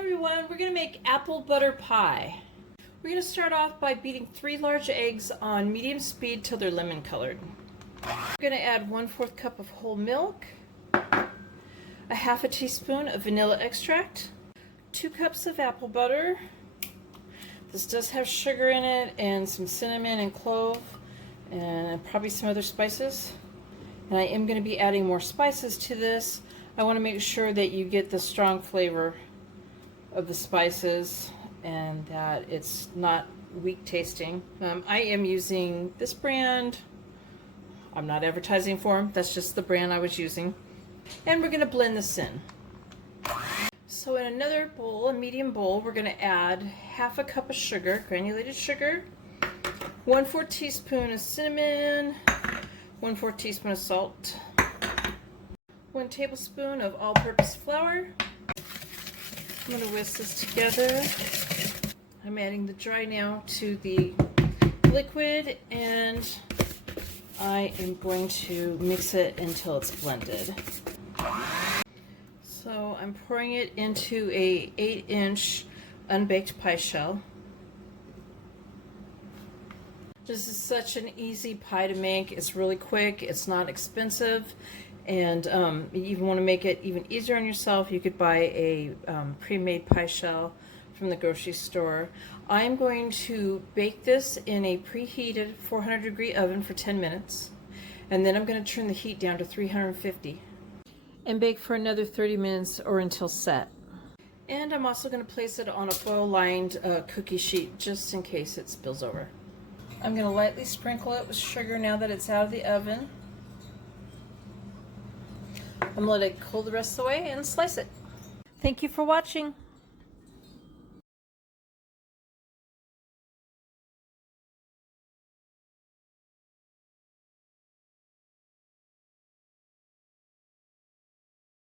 everyone, we're going to make apple butter pie. We're going to start off by beating 3 large eggs on medium speed till they're lemon colored. We're going to add 1/4 cup of whole milk, a half a teaspoon of vanilla extract, 2 cups of apple butter. This does have sugar in it and some cinnamon and clove and probably some other spices. And I am going to be adding more spices to this. I want to make sure that you get the strong flavor of the spices and that it's not weak tasting. I am using this brand. I'm not advertising for them, that's just the brand I was using. And we're going to blend this in. So in another bowl, a medium bowl, we're going to add half a cup of sugar, granulated sugar, 1/4 teaspoon of cinnamon, 1/4 teaspoon of salt, 1 tablespoon of all-purpose flour. I'm going to whisk this together. I'm adding the dry now to the liquid, and I am going to mix it until it's blended. So I'm pouring it into a 8-inch unbaked pie shell. This is such an easy pie to make. It's really quick, it's not expensive, and you even want to make it even easier on yourself, you could buy a pre-made pie shell from the grocery store. I'm going to bake this in a preheated 400-degree oven for 10 minutes, and then I'm going to turn the heat down to 350 and bake for another 30 minutes or until set. And I'm also going to place it on a foil-lined cookie sheet just in case it spills over. I'm going to lightly sprinkle it with sugar now that it's out of the oven. I'm going to let it cool the rest of the way and slice it. Thank you for watching.